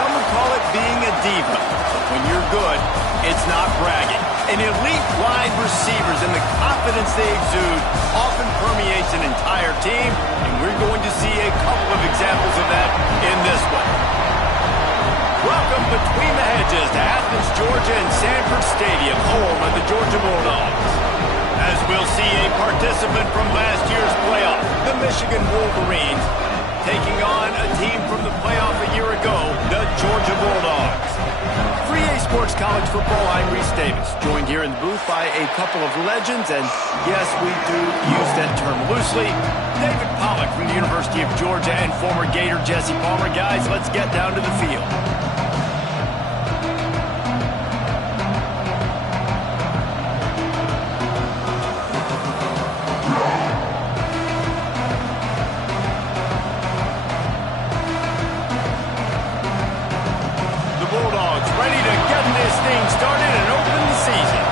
some would call it being a diva. But when you're good, it's not bragging. An elite wide receivers and the confidence they exude often permeates an entire team, and we're going to see a couple of examples of that in this one. Welcome between the hedges to Athens, Georgia and Sanford Stadium, home of the Georgia Bulldogs. As we'll see a participant from last year's playoff, the Michigan Wolverines, taking on a team from the playoff a year ago, the Georgia Bulldogs. 3A Sports College Football, I'm Reese Davis, joined here in the booth by a couple of legends, and yes, we do use that term loosely. David Pollack from the University of Georgia and former Gator Jesse Palmer. Guys, let's get down to the field. Ready to get this thing started and open the season.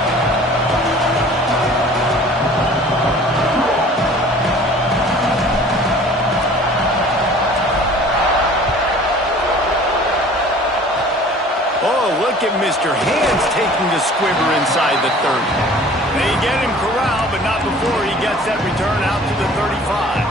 Oh, look at Mr. Hands taking the squibber inside the 30. They get him corralled, but not before he gets that return out to the 35.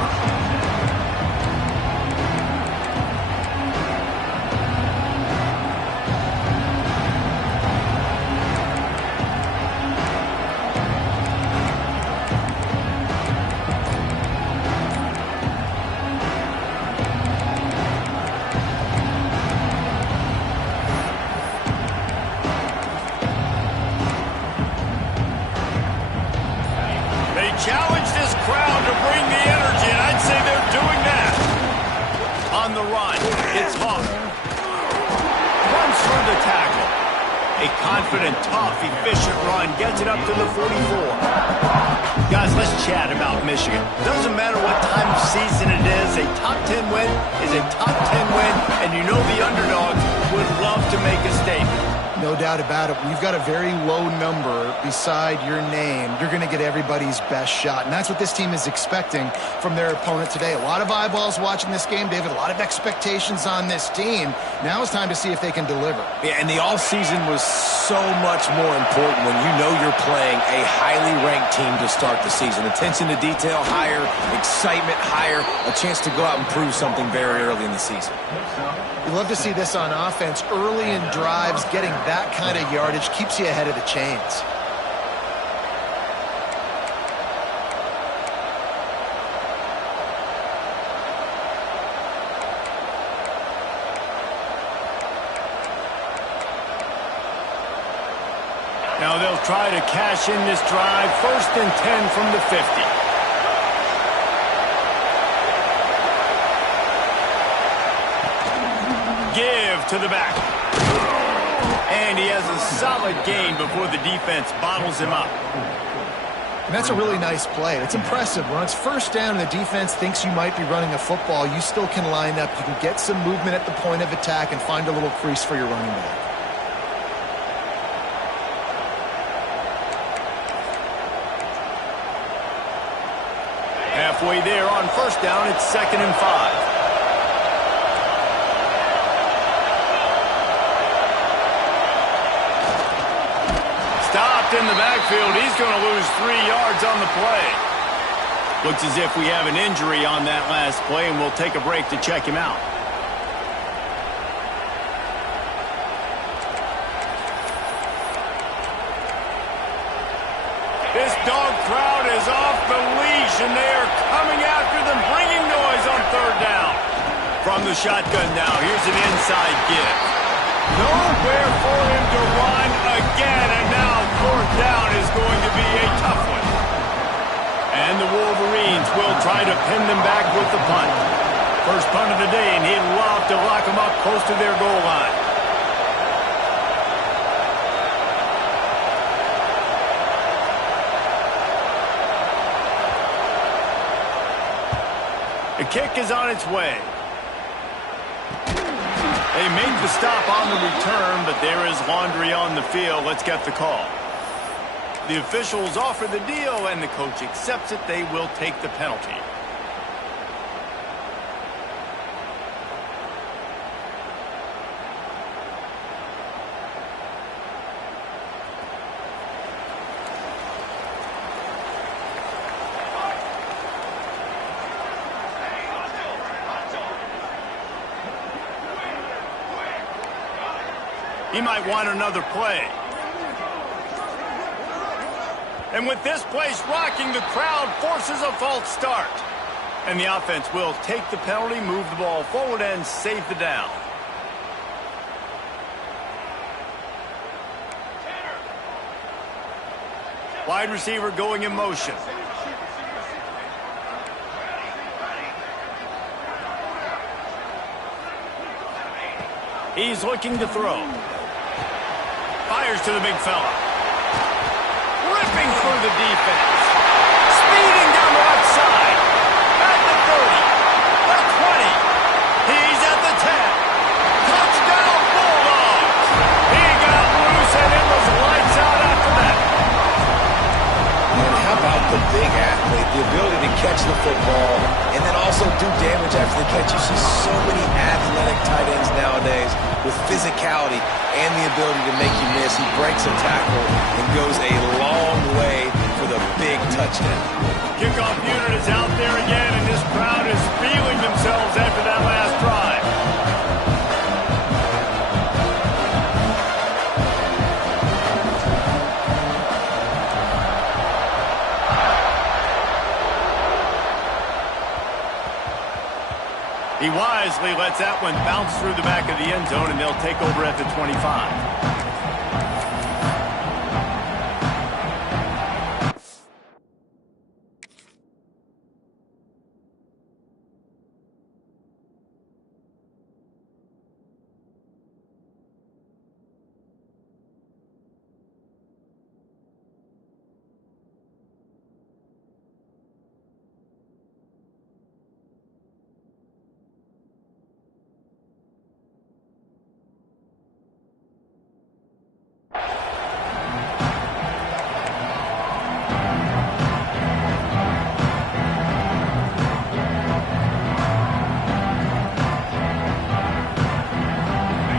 Challenge this crowd to bring the energy, and I'd say they're doing that. On the run, it's Hawk. Runs through the tackle. A confident, tough, efficient run gets it up to the 44. Guys, let's chat about Michigan. Doesn't matter what time of season it is, a top 10 win is a top 10 win, and you know the underdogs would love to make a statement. No doubt about it. When you've got a very low number beside your name, you're going to get everybody's best shot. And that's what this team is expecting from their opponent today. A lot of eyeballs watching this game, David. A lot of expectations on this team. Now it's time to see if they can deliver. Yeah, and the offseason was so much more important when you know you're playing a highly ranked team to start the season. Attention to detail higher, excitement higher, a chance to go out and prove something very early in the season. You love to see this on offense. Early in drives, getting that kind of yardage keeps you ahead of the chains. Now they'll try to cash in this drive. 1st and 10 from the 50. Give to the back. And he has a solid gain before the defense bottles him up. And that's a really nice play. It's impressive. When it's 1st down and the defense thinks you might be running a football, you still can line up. You can get some movement at the point of attack and find a little crease for your running back. Halfway there on 1st down, it's 2nd and 5. Stopped in the backfield. He's going to lose 3 yards on the play. Looks as if we have an injury on that last play, and we'll take a break to check him out. This dog crowd is off the leash, and they are coming after them, bringing noise on 3rd down. From the shotgun now, here's an inside give. Nowhere for him to run again, and now 4th down is going to be a tough one. And the Wolverines will try to pin them back with the punt. First punt of the day, and he'd love to lock them up close to their goal line. The kick is on its way. They make the stop on the return, but there is laundry on the field. Let's get the call. The officials offer the deal, and the coach accepts it. They will take the penalty. He might want another play. And with this place rocking, the crowd forces a false start. And the offense will take the penalty, move the ball forward, and save the down. Wide receiver going in motion. He's looking to throw. Fires to the big fella. Ripping through the defense. Speeding down the left side. At the 30. The 20. He's at the 10. Touchdown Bulldogs. He got loose and it was lights out after that. And how about the big athlete? The ability to catch the football and then also do damage after the catch. You see so many athletic tight ends nowadays with physicality and the ability to make you miss. He breaks a tackle and goes a long way for the big touchdown. Kickoff unit is out there again, and this crowd is feeling themselves after that last drive. He wisely lets that one bounce through the back of the end zone, and they'll take over at the 25.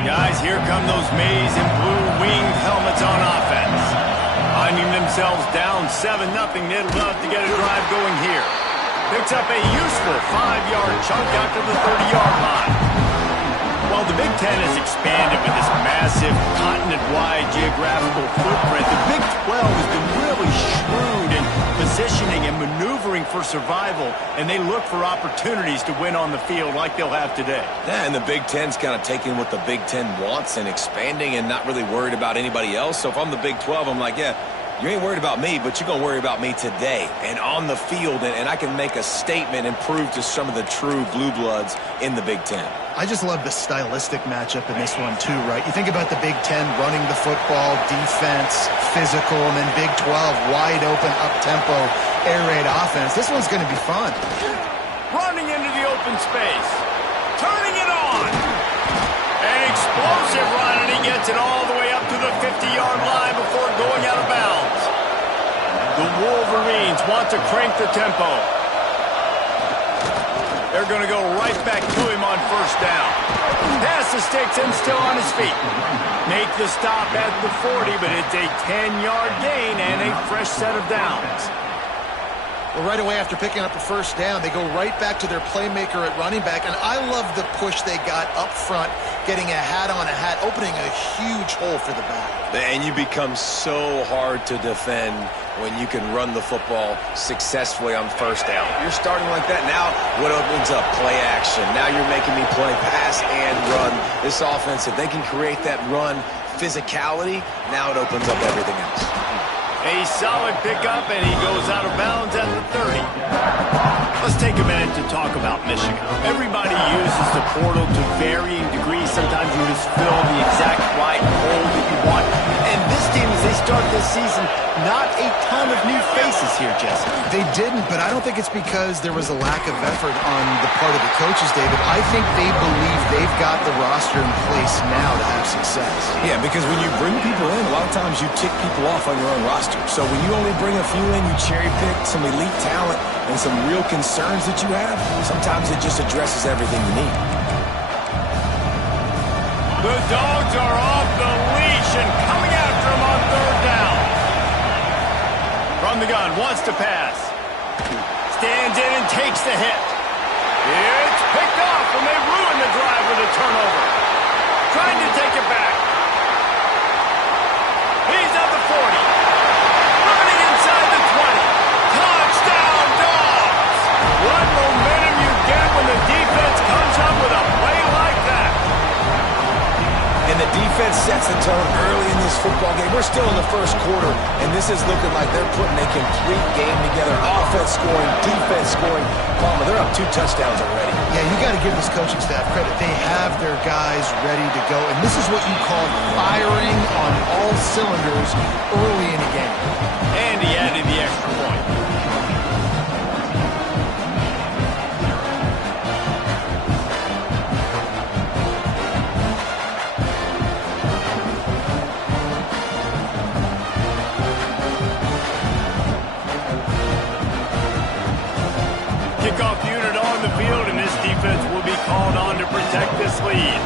Guys, here come those maize and blue winged helmets on offense. Finding themselves down 7-0, they'd love to get a drive going here. Picks up a useful 5-yard chunk out to the 30-yard line. While the Big Ten has expanded with this massive continent-wide geographical footprint, the Big 12 has been really shrewd in positioning and maneuvering for survival, and they look for opportunities to win on the field like they'll have today. Yeah, and the Big Ten's kind of taking what the Big Ten wants and expanding and not really worried about anybody else. So if I'm the Big 12, I'm like, yeah, you ain't worried about me, but you're going to worry about me today and on the field, and I can make a statement and prove to some of the true blue bloods in the Big Ten. I just love the stylistic matchup in this one too, right? You think about the Big Ten running the football, defense, physical, and then Big 12 wide open, up-tempo, air raid offense. This one's going to be fun. Running into the open space. Turning it on. An explosive run, and he gets it all the way up to the 50-yard line before going out of bounds. The Wolverines want to crank the tempo. They're going to go right back to him on first down. Pass the sticks and still on his feet. Make the stop at the 40, but it's a 10-yard gain and a fresh set of downs. Well, right away after picking up a first down, they go right back to their playmaker at running back, and I love the push they got up front, getting a hat on a hat, opening a huge hole for the back. And you become so hard to defend when you can run the football successfully on first down. You're starting like that. Now what opens up? Play action. Now you're making me play pass and run. This offense, if they can create that run physicality, now it opens up everything else. A solid pickup, and he goes out of bounds at the 30. Let's take a minute to talk about Michigan. Everybody uses the portal to varying degrees. Sometimes you just fill the exact right hole that you want. And this team, as they start this season, not a ton of new faces here, Jesse. They didn't, but I don't think it's because there was a lack of effort on the part of the coaches, David. I think they believe they've got the roster in place now to have success. Yeah, because when you bring people in, a lot of times you tick people off on your own roster. So when you only bring a few in, you cherry pick some elite talent and some real concerns that you have, sometimes it just addresses everything you need. The Dogs are off the leash and coming after him on third down. From the gun, wants to pass. Stands in and takes the hit. It's picked off, and they ruin the drive with a turnover. Trying to take it back. defense sets the tone early in this football game. We're still in the first quarter, and this is looking like they're putting a complete game together. Offense scoring, defense scoring. Palmer, they're up 2 touchdowns already. Yeah, you got to give this coaching staff credit. They have their guys ready to go, and this is what you call firing on all cylinders early in a game. And he added the extra point. Kickoff unit on the field, and this defense will be called on to protect this lead.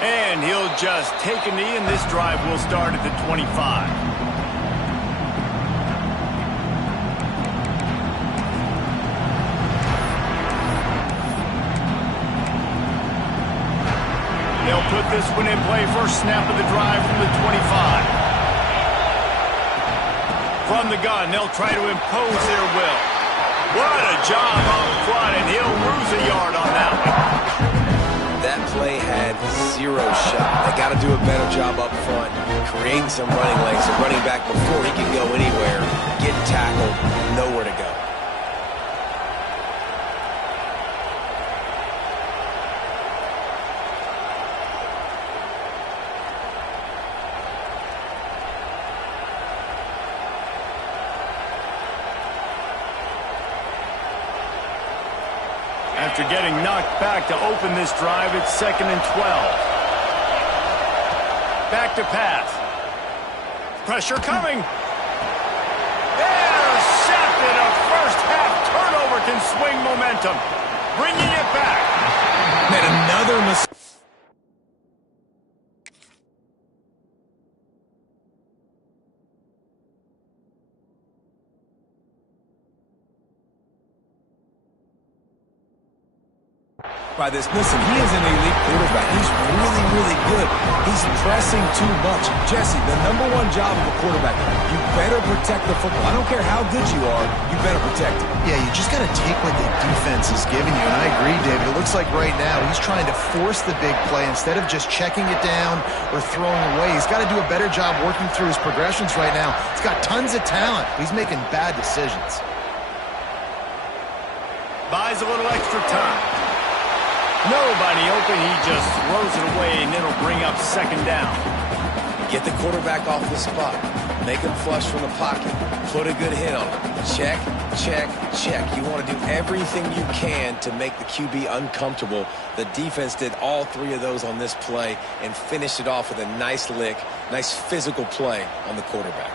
And he'll just take a knee, and this drive will start at the 25. They'll put this one in play. First snap of the drive from the 25. From the gun, they'll try to impose their will. What a job up front, and he'll lose a yard on that one. That play had 0 shot. They got to do a better job up front, creating some running lanes. The running back, before he can go anywhere, get tackled, nowhere to go. After getting knocked back to open this drive, it's 2nd and 12. Back to pass. Pressure coming. Intercepted. A first-half turnover can swing momentum. Bringing it back. Made another mistake. By this. Listen, he is an elite quarterback. He's really, really good. He's pressing too much. Jesse, the #1 job of a quarterback, you better protect the football. I don't care how good you are, you better protect it. Yeah, you just got to take what the defense is giving you, and I agree, David. It looks like right now he's trying to force the big play instead of just checking it down or throwing away. He's got to do a better job working through his progressions right now. He's got tons of talent. He's making bad decisions. Buys a little extra time. Nobody open. He just throws it away, and it'll bring up 2nd down. Get the quarterback off the spot. Make him flush from the pocket. Put a good hit on him. Check, check, check. You want to do everything you can to make the QB uncomfortable. The defense did all 3 of those on this play and finished it off with a nice lick, nice physical play on the quarterback.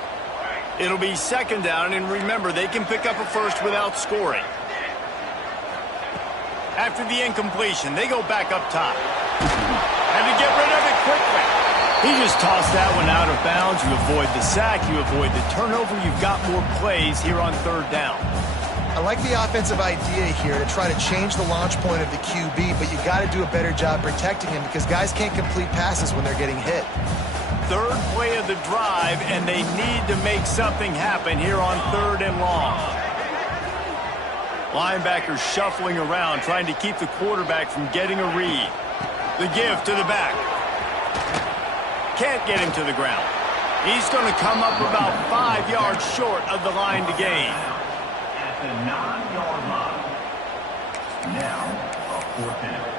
It'll be 2nd down, and remember, they can pick up a first without scoring. After the incompletion, they go back up top. And to get rid of it quickly. He just tossed that one out of bounds. You avoid the sack, you avoid the turnover. You've got more plays here on 3rd down. I like the offensive idea here to try to change the launch point of the QB, but you got to do a better job protecting him because guys can't complete passes when they're getting hit. 3rd play of the drive, and they need to make something happen here on 3rd and long. Linebackers shuffling around, trying to keep the quarterback from getting a read. The give to the back. Can't get him to the ground. He's going to come up about 5 yards short of the line to gain. At the 9-yard line. Now, a 4th down.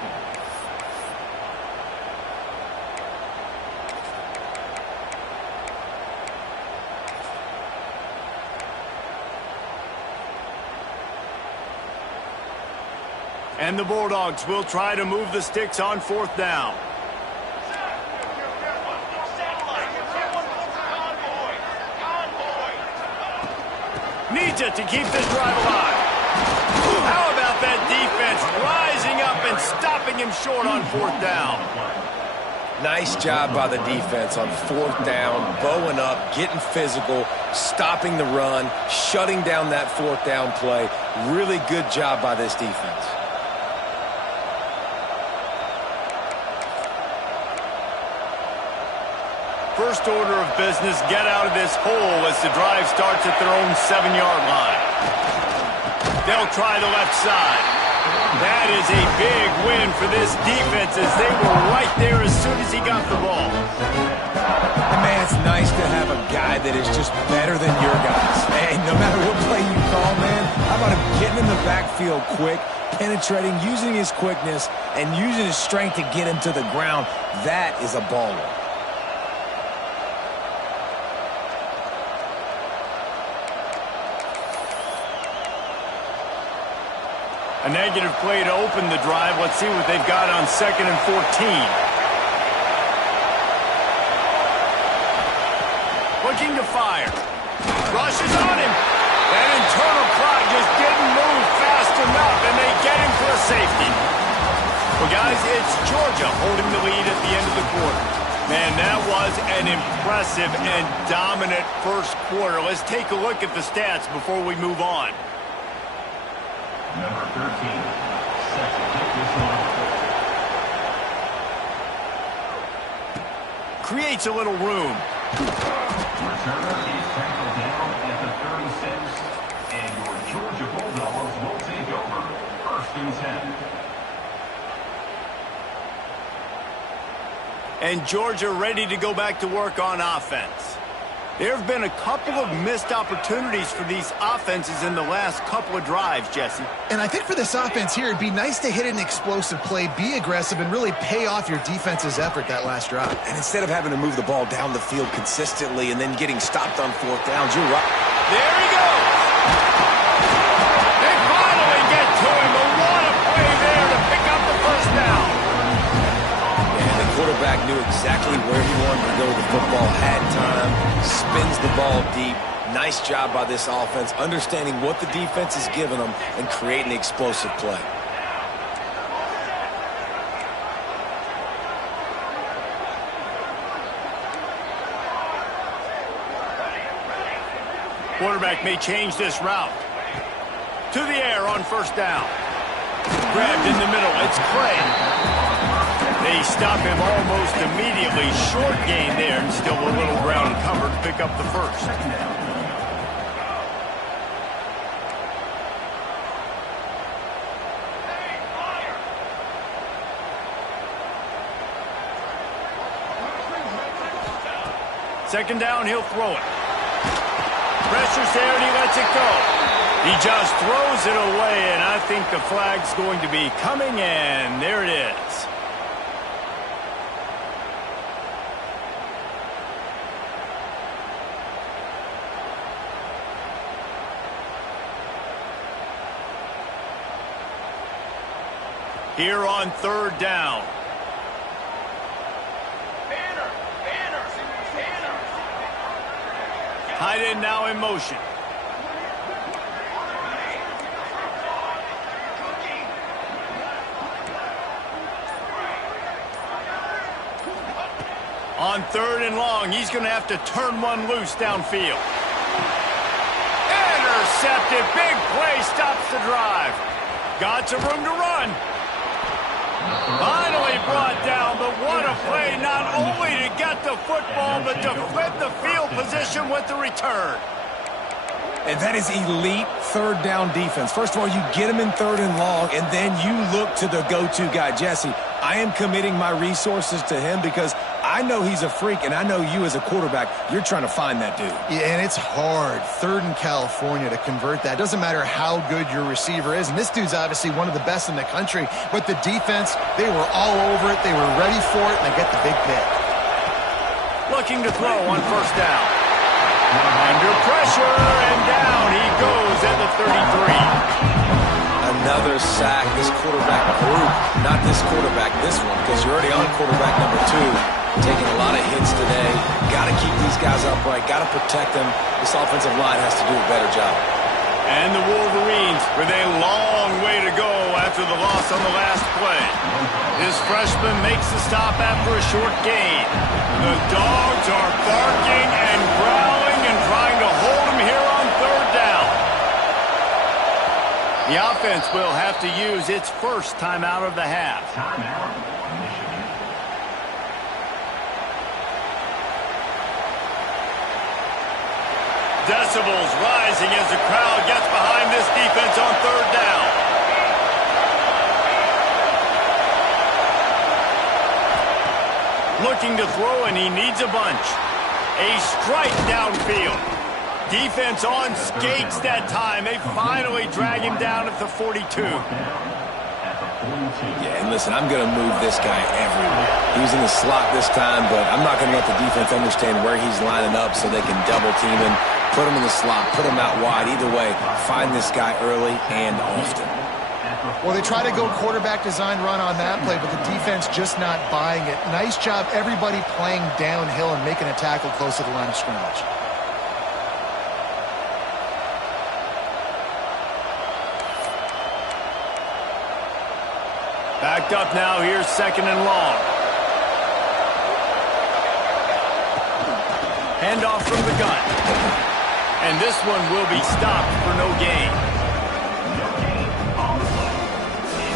And the Bulldogs will try to move the sticks on 4th down. Needs it to keep this drive alive. How about that defense rising up and stopping him short on 4th down? Nice job by the defense on 4th down, bowing up, getting physical, stopping the run, shutting down that 4th down play. Really good job by this defense. first order of business, get out of this hole as the drive starts at their own 7-yard line. They'll try the left side. That is a big win for this defense as they were right there as soon as he got the ball. And man, it's nice to have a guy that is just better than your guys. Hey, no matter what play you call, man, how about him getting in the backfield quick, penetrating, using his quickness, and using his strength to get him to the ground. That is a baller. A negative play to open the drive. Let's see what they've got on 2nd and 14. Looking to fire. Rushes on him. That internal clock just didn't move fast enough, and they get him for a safety. Well, guys, it's Georgia holding the lead at the end of the quarter. Man, that was an impressive and dominant first quarter. Let's take a look at the stats before we move on. Number 13, set to kick this one. Creates a little room. Returner is tackled down at the 36, and your Georgia Bulldogs will take over 1st and 10. And Georgia ready to go back to work on offense. There have been a couple of missed opportunities for these offenses in the last couple of drives, Jesse. And I think for this offense here, it'd be nice to hit an explosive play, be aggressive, and really pay off your defense's effort that last drive. And instead of having to move the ball down the field consistently and then getting stopped on 4th downs, you're right. There he goes. They finally get to him, but what a play there to pick up the 1st down. And the quarterback knew exactly where he wanted to go with the football, had time, spins the ball deep. Nice job by this offense, understanding what the defense is giving them and creating an explosive play. Quarterback may change this route. To the air on 1st down. Grabbed in the middle. It's Clay. They stop him almost immediately. Short gain there, and still a little ground cover to pick up the 1st. Second down, he'll throw it. Pressure's there, and he lets it go. He just throws it away, and I think the flag's going to be coming in. There it is. Here on 3rd down. Tight end now in motion. On 3rd and long, he's going to have to turn one loose downfield. Intercepted. Big play stops the drive. Got some room to run. Finally brought down, but what a play, not only to get the football, but to flip the field position with the return. And that is elite 3rd down defense. First of all, you get him in 3rd and long, and then you look to the go-to guy. Jesse, I am committing my resources to him because I know he's a freak, and I know you as a quarterback, you're trying to find that dude. Yeah, and it's hard, 3rd in California, to convert that. Doesn't matter how good your receiver is, and this dude's obviously one of the best in the country, but the defense, they were all over it, they were ready for it, and they get the big pick. Looking to throw on 1st down. Under pressure, and down he goes at the 33. Another sack. This quarterback group, not this quarterback, this one, because you're already on quarterback number 2. Taking a lot of hits today. Got to keep these guys upright. Got to protect them. This offensive line has to do a better job. And the Wolverines with a long way to go after the loss on the last play. This freshman makes the stop after a short gain. The Dogs are barking and growling and trying to hold him here on 3rd down. The offense will have to use its first timeout of the half. Timeout, Michigan. Decibels rising as the crowd gets behind this defense on third down. Looking to throw, and he needs a bunch. A strike downfield. Defense on skates that time. They finally drag him down at the 42. Yeah, and listen, I'm going to move this guy everywhere. He was in the slot this time, but I'm not going to let the defense understand where he's lining up so they can double team him, put him in the slot, put him out wide. Either way, find this guy early and often. Well, they try to go quarterback design run on that play, but the defense just not buying it. Nice job, everybody playing downhill and making a tackle close to the line of scrimmage. Backed up now, here's second and long. Handoff from the gun. And this one will be stopped for no gain.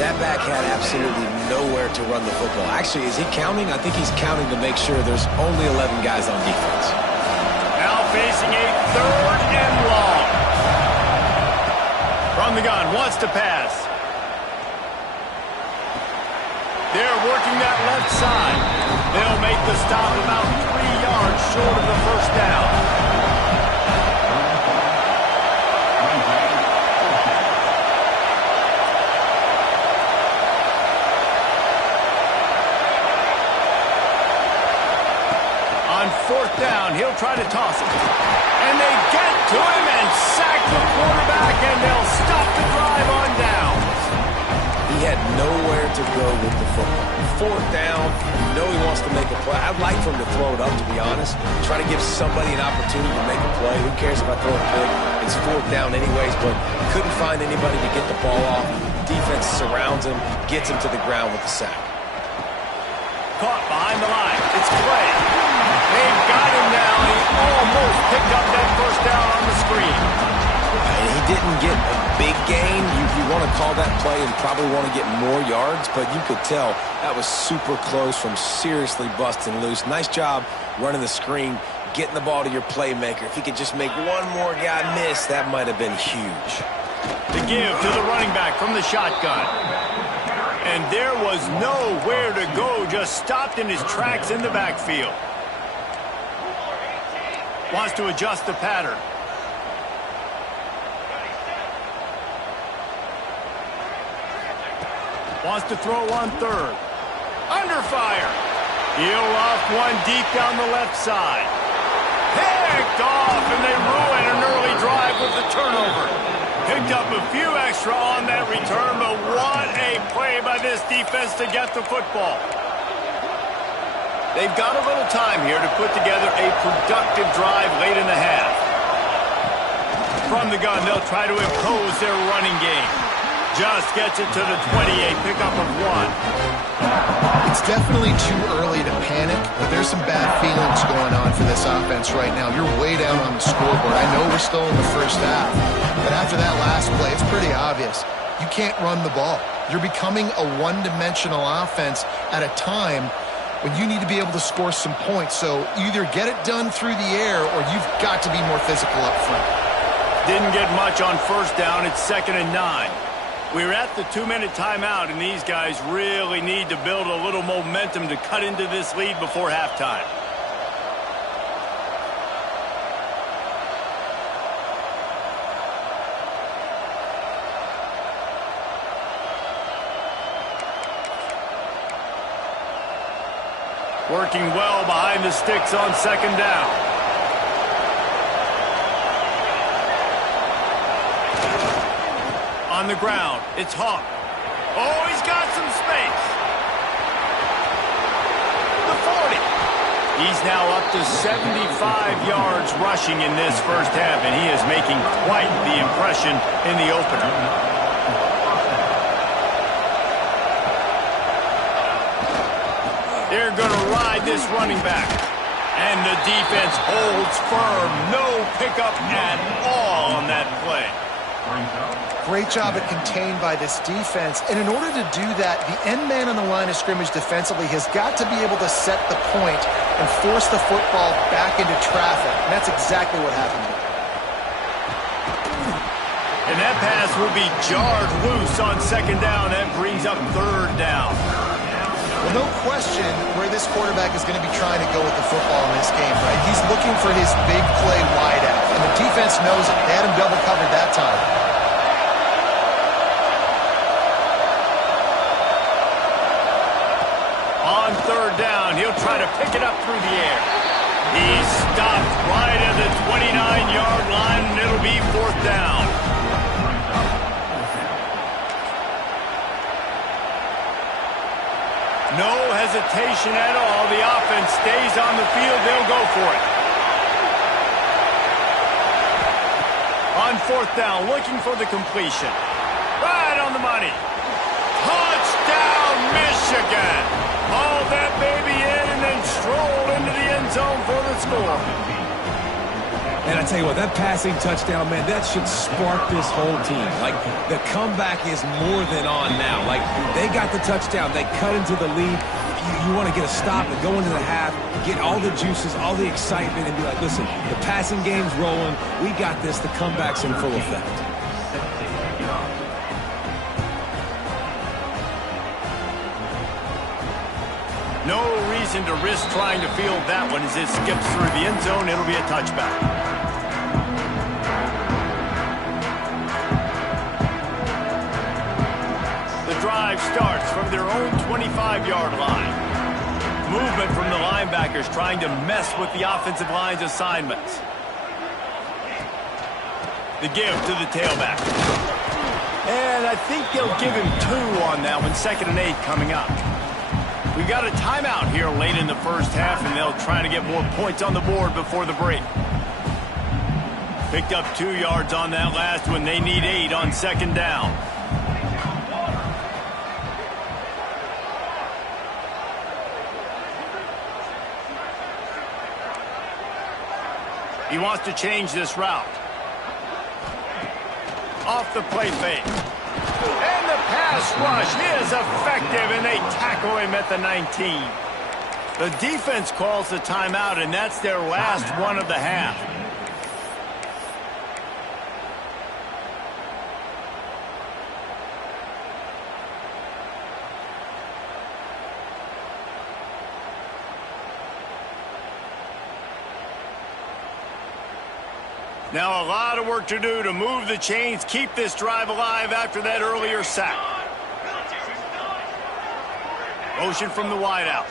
That back had absolutely nowhere to run the football. Actually, is he counting? I think he's counting to make sure there's only 11 guys on defense. Now facing a third and long. From the gun, wants to pass. They're working that left side. They'll make the stop about 3 yards short of the first down. On fourth down, he'll try to toss it. And they get to him and sack the quarterback, and they'll stop the drive on down. He had nowhere to go with the football. Fourth down, you know he wants to make a play. I'd like for him to throw it up, to be honest. Try to give somebody an opportunity to make a play. Who cares if I throw it big? It's fourth down anyways, but couldn't find anybody to get the ball off. Defense surrounds him, gets him to the ground with the sack. Caught behind the line. It's Clay. They've got him now. He almost picked up that first down on the screen. And he didn't get a big gain. You want to call that play and probably want to get more yards, but you could tell that was super close from seriously busting loose. Nice job running the screen, getting the ball to your playmaker. If he could just make one more guy miss, that might have been huge. To give to the running back from the shotgun. And there was nowhere to go, just stopped in his tracks in the backfield. Wants to adjust the pattern. Wants to throw on third. Under fire. He'll off one deep down the left side. Picked off, and they ruin an early drive with the turnover. Picked up a few extra on that return, but what a play by this defense to get the football. They've got a little time here to put together a productive drive late in the half. From the gun, they'll try to impose their running game. Just gets it to the 28, pickup of 1. It's definitely too early to panic, but there's some bad feelings going on for this offense right now. You're way down on the scoreboard. I know we're still in the first half, but after that last play, it's pretty obvious. You can't run the ball. You're becoming a one-dimensional offense at a time when you need to be able to score some points. So either get it done through the air or you've got to be more physical up front. Didn't get much on first down. It's 2nd and 9. We're at the 2-minute timeout, and these guys really need to build a little momentum to cut into this lead before halftime. Working well behind the sticks on 2nd down. On the ground, it's Hawk. Oh, he's got some space. The 40. He's now up to 75 yards rushing in this first half, and he is making quite the impression in the opener. They're going to ride this running back. And the defense holds firm. No pickup at all on that play. Great job at contained by this defense. And in order to do that, the end man on the line of scrimmage defensively has got to be able to set the point and force the football back into traffic. And that's exactly what happened here. And that pass will be jarred loose on second down. That brings up third down. Well, no question where this quarterback is going to be trying to go with the football in this game, right? He's looking for his big play wide out, and the defense knows it. They had him double covered that time. On third down, he'll try to pick it up through the air. He's stopped right at the 29-yard line, and it'll be fourth down. No hesitation at all. The offense stays on the field. They'll go for it. On fourth down, looking for the completion. Right on the money. Touchdown, Michigan. Haul that baby in and then stroll into the end zone for the score. And I tell you what, that passing touchdown, man, that should spark this whole team. Like, the comeback is more than on now. Like, they got the touchdown. They cut into the lead. You want to get a stop and go into the half, get all the juices, all the excitement, and be like, listen, the passing game's rolling. We got this. The comeback's in full effect. No reason to risk trying to field that one as it skips through the end zone. It'll be a touchback. Drive starts from their own 25-yard line. Movement from the linebackers trying to mess with the offensive line's assignments. The give to the tailback. And I think they'll give him 2 on that one. 2nd and 8 coming up. We got a timeout here late in the first half, and they'll try to get more points on the board before the break. Picked up 2 yards on that last one. They need 8 on second down. He wants to change this route. Off the play fake. And the pass rush is effective, and they tackle him at the 19. The defense calls the timeout, and that's their last one of the half. Now a lot of work to do to move the chains, keep this drive alive after that earlier sack. Motion from the wideout.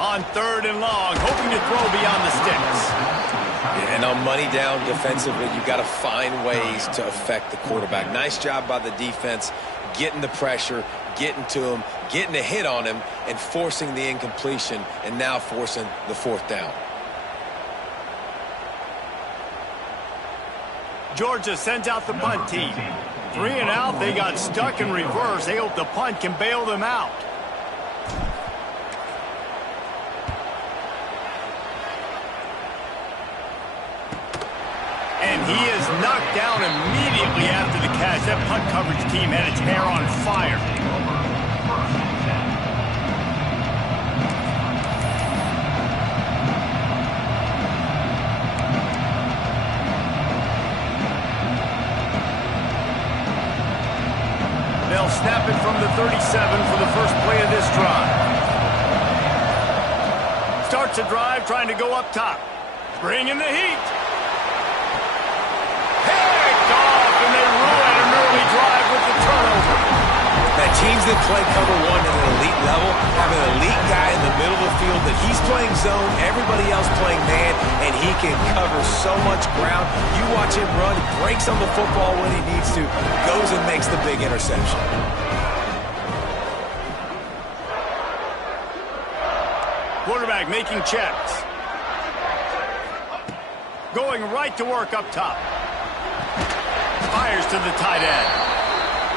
On third and long, hoping to throw beyond the sticks. And on money down defensively, you've got to find ways to affect the quarterback. Nice job by the defense, getting the pressure, getting to him, getting a hit on him, and forcing the incompletion, and now forcing the fourth down. Georgia sends out the punt team. 3 and out, they got stuck in reverse. They hope the punt can bail them out. And he is knocked down immediately after the catch. That punt coverage team had its hair on fire. They'll snap it from the 37 for the first play of this drive. Starts a drive trying to go up top. Bringing the heat. Picked off, and they ruin an early drive with the turnover. That teams that play cover one at an elite level have an elite guy in the middle of the field that he's playing zone, everybody else playing man, and he can cover so much ground. You watch him run, he breaks on the football when he needs to, goes and makes the big interception. Quarterback making checks. Going right to work up top. Fires to the tight end.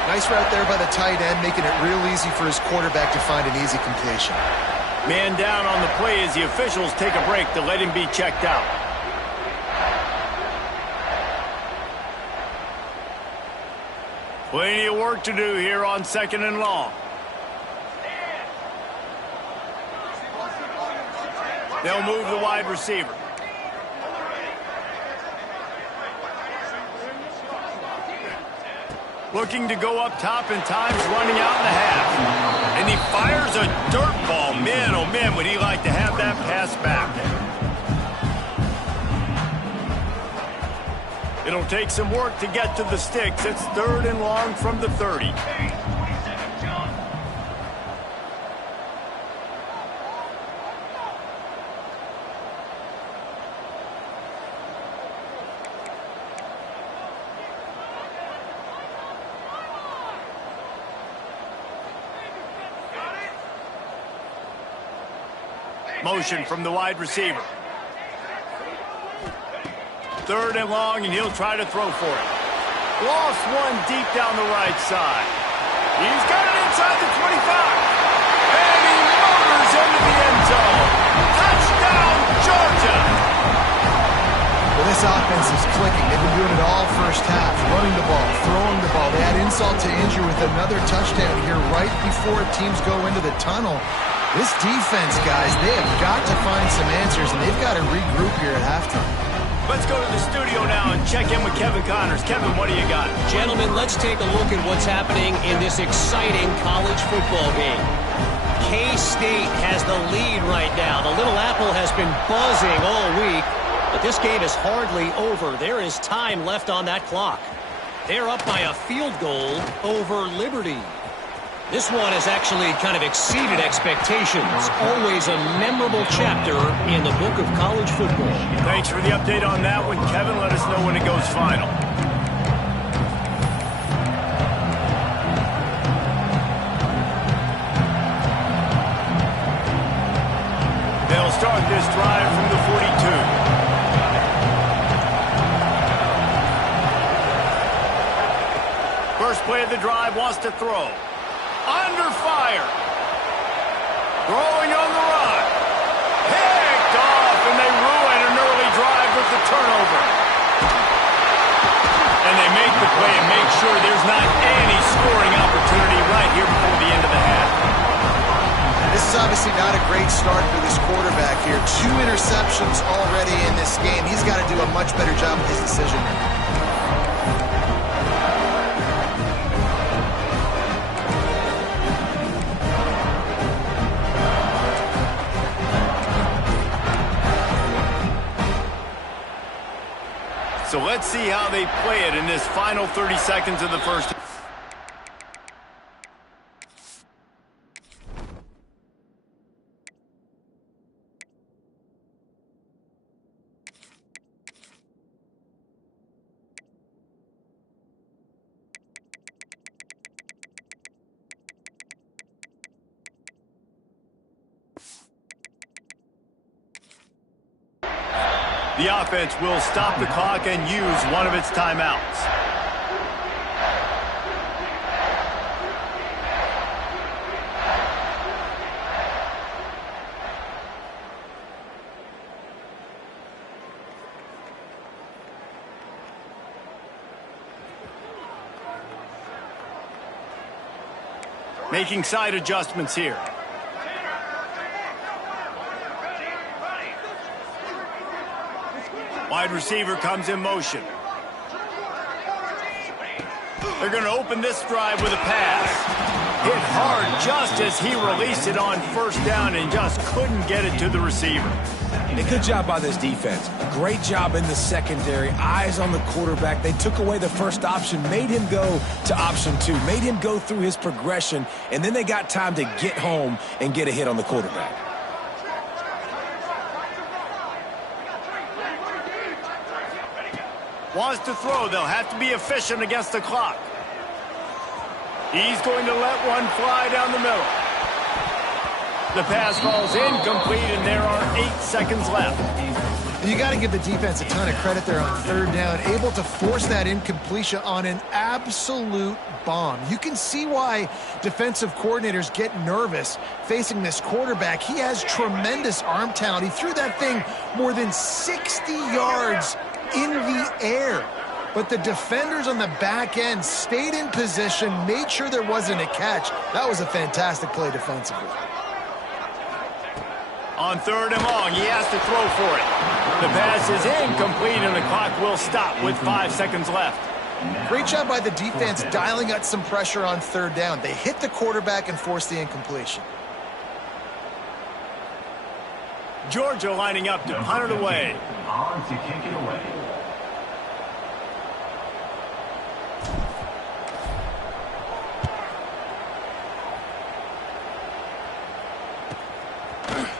Nice route there by the tight end, making it real easy for his quarterback to find an easy completion. Man down on the play as the officials take a break to let him be checked out. Plenty of work to do here on 2nd and long. They'll move the wide receiver. Looking to go up top, and time's running out in the half. And he fires a dirt ball. Man, oh man, would he like to have that pass back. It'll take some work to get to the sticks. It's 3rd and long from the 30. Motion from the wide receiver. 3rd and long, and he'll try to throw for it. Lost one deep down the right side. He's got it inside the 25. And he motors into the end zone. Touchdown, Georgia! Well, this offense is clicking. They've been doing it all first half. Running the ball, throwing the ball. They add insult to injury with another touchdown here right before teams go into the tunnel. This defense, guys, they have got to find some answers, and they've got to regroup here at halftime. Let's go to the studio now and check in with Kevin Connors. Kevin, what do you got? Gentlemen, let's take a look at what's happening in this exciting college football game. K-State has the lead right now. The Little Apple has been buzzing all week, but this game is hardly over. There is time left on that clock. They're up by a field goal over Liberty. This one has actually kind of exceeded expectations. Always a memorable chapter in the book of college football. Thanks for the update on that one, Kevin. Let us know when it goes final. They'll start this drive from the 42. First play of the drive, wants to throw. Under fire. Throwing on the run. Picked off, and they ruin an early drive with the turnover. And they make the play and make sure there's not any scoring opportunity right here before the end of the half. This is obviously not a great start for this quarterback here. 2 interceptions already in this game. He's got to do a much better job with his decision. So let's see how they play it in this final 30 seconds of the first. The offense will stop the clock and use one of its timeouts. Making side adjustments here. Wide receiver comes in motion. They're going to open this drive with a pass. Hit hard just as he released it on first down and just couldn't get it to the receiver. A good job by this defense. A great job in the secondary. Eyes on the quarterback. They took away the first option, made him go to option 2, made him go through his progression, and then they got time to get home and get a hit on the quarterback. Wants to throw. They'll have to be efficient against the clock. He's going to let one fly down the middle. The pass falls incomplete, and there are 8 seconds left. You got to give the defense a ton of credit there on third down, able to force that incompletion on an absolute bomb. You can see why defensive coordinators get nervous facing this quarterback. He has tremendous arm talent. He threw that thing more than 60 yards in the air. But the defenders on the back end stayed in position, made sure there wasn't a catch. That was a fantastic play defensively. On 3rd and long, he has to throw for it. The pass is incomplete, and the clock will stop with 5 seconds left. Great job by the defense dialing up some pressure on 3rd down. They hit the quarterback and forced the incompletion. Georgia lining up to punt it away. On to kick it away.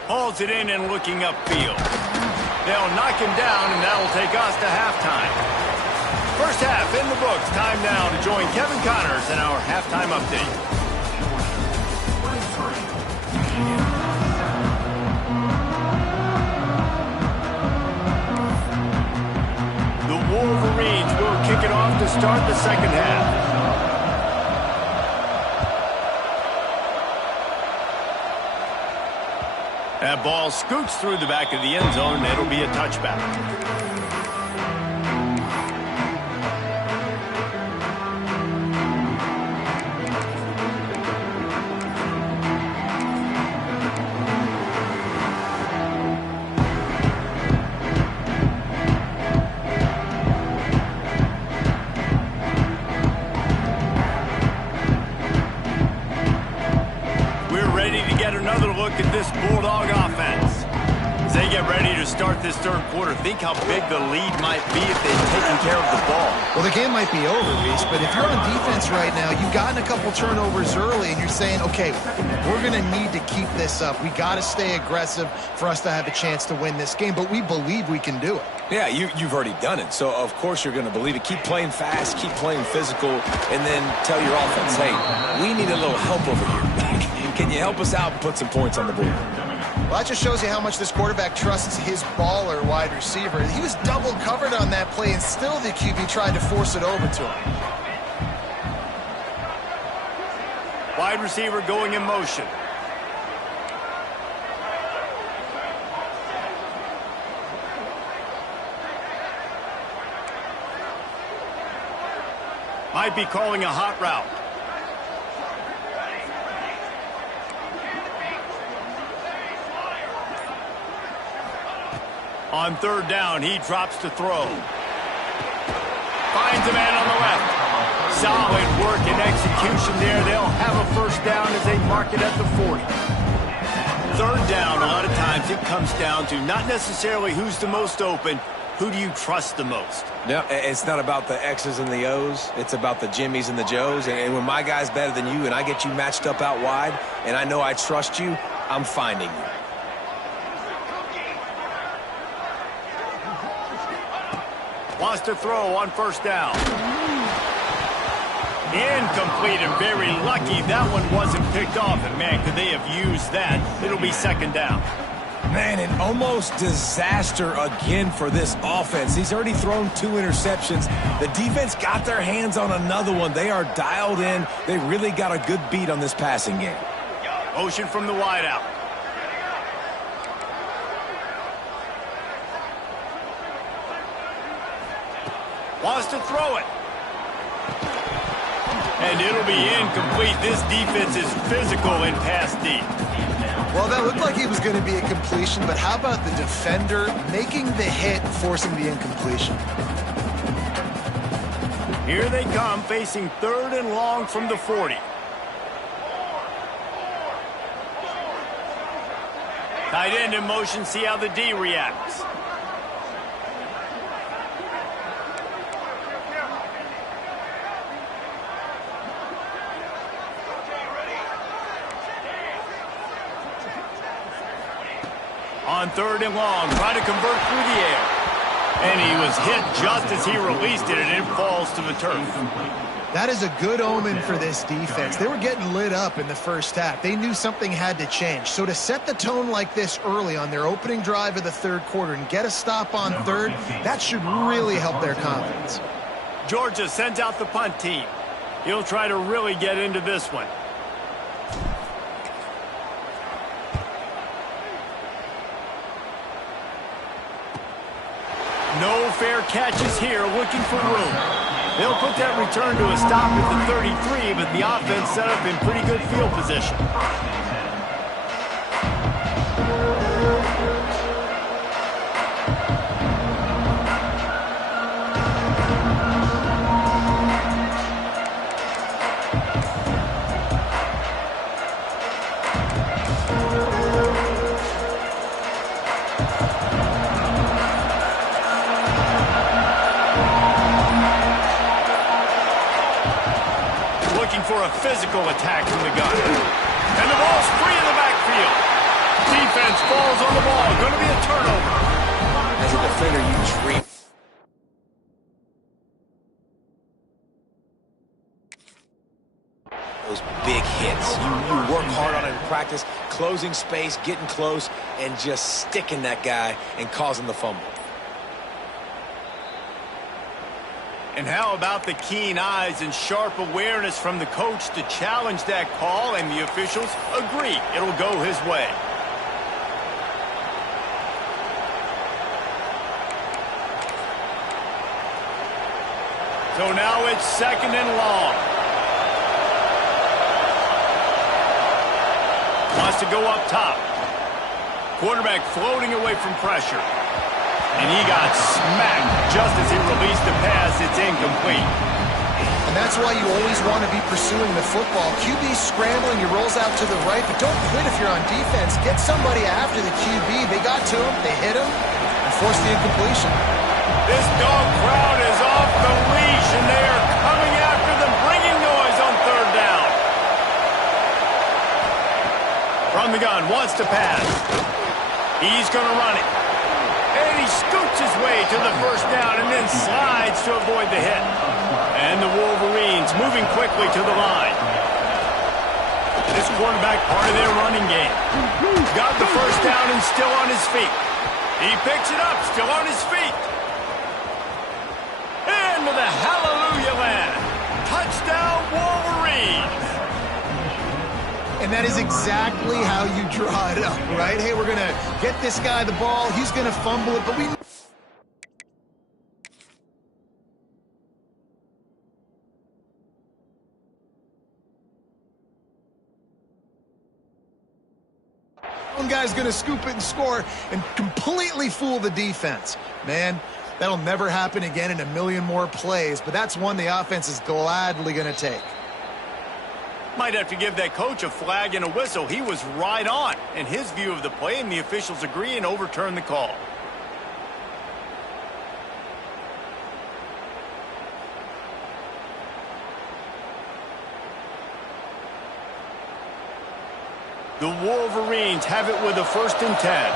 Holds it in and looking upfield. They'll knock him down, and that will take us to halftime. First half in the books. Time now to join Kevin Connors in our halftime update. The Wolverines will kick it off to start the second half. That ball scoots through the back of the end zone, and it'll be a touchback. Another look at this Bulldog offense. As they get ready to start this third quarter, think how big the lead might be if they've taken care of the ball. Well, the game might be over, Reese, but if you're on defense right now, you've gotten a couple turnovers early, and you're saying, okay, we're going to need to keep this up. We got to stay aggressive for us to have a chance to win this game, but we believe we can do it. Yeah, you've already done it, so of course you're going to believe it. Keep playing fast, keep playing physical, and then tell your offense, hey, we need a little help over here. Can you help us out and put some points on the board? Well, that just shows you how much this quarterback trusts his baller wide receiver. He was double covered on that play, and still the QB tried to force it over to him. Wide receiver going in motion. Might be calling a hot route. On 3rd down, he drops to throw. Finds a man on the left. Solid work and execution there. They'll have a first down as they mark it at the 40. 3rd down, a lot of times it comes down to not necessarily who's the most open, who do you trust the most? No, it's not about the X's and the O's. It's about the Jimmies and the Joes. And when my guy's better than you and I get you matched up out wide and I know I trust you, I'm finding you. Wants to throw on 1st down. Incomplete, and very lucky that one wasn't picked off. And, man, could they have used that? It'll be 2nd down. Man, an almost disaster again for this offense. He's already thrown 2 interceptions. The defense got their hands on another one. They are dialed in. They really got a good beat on this passing game. Motion from the wideout. Wants to throw it. And it'll be incomplete. This defense is physical and pass deep. Well, that looked like he was going to be a completion, but how about the defender making the hit, forcing the incompletion? Here they come, facing 3rd and long from the 40. Tight end in motion, see how the D reacts. On 3rd and long, trying to convert through the air. And he was hit just as he released it, and it falls to the turf. That is a good omen for this defense. They were getting lit up in the first half. They knew something had to change. So to set the tone like this early on their opening drive of the 3rd quarter and get a stop on 3rd, that should really help their confidence. Georgia sends out the punt team. He'll try to really get into this one. No fair catches here, looking for room. They'll put that return to a stop at the 33, but the offense set up in pretty good field position. for a physical attack from the gun. And the ball's free in the backfield. Defense falls on the ball. Going to be a turnover. As a defender, you treat those big hits. You work hard on it in practice, closing space, getting close, and just sticking that guy and causing the fumble. And how about the keen eyes and sharp awareness from the coach to challenge that call, and the officials agree it'll go his way. So now it's 2nd and long. Wants to go up top. Quarterback floating away from pressure. And he got smacked just as he released the pass. It's incomplete. And that's why you always want to be pursuing the football. QB's scrambling, he rolls out to the right, but don't quit if you're on defense. Get somebody after the QB. They got to him, they hit him, and forced the incompletion. This dog crowd is off the leash, and they are coming after them, bringing noise on 3rd down. From the gun, wants to pass. He's going to run it. And he scoots his way to the 1st down and then slides to avoid the hit. And the Wolverines moving quickly to the line. This quarterback part of their running game. Got the 1st down and still on his feet. He picks it up, still on his feet. Into the hallelujah land. Touchdown Wolverines. And that is exactly how you draw it up, right? Hey, we're going to get this guy the ball. He's going to fumble it, but we... One guy's going to scoop it and score and completely fool the defense. Man, that'll never happen again in a million more plays, but that's one the offense is gladly going to take. Might have to give that coach a flag and a whistle. He was right on in his view of the play, and the officials agree and overturn the call. The Wolverines have it with a 1st and 10.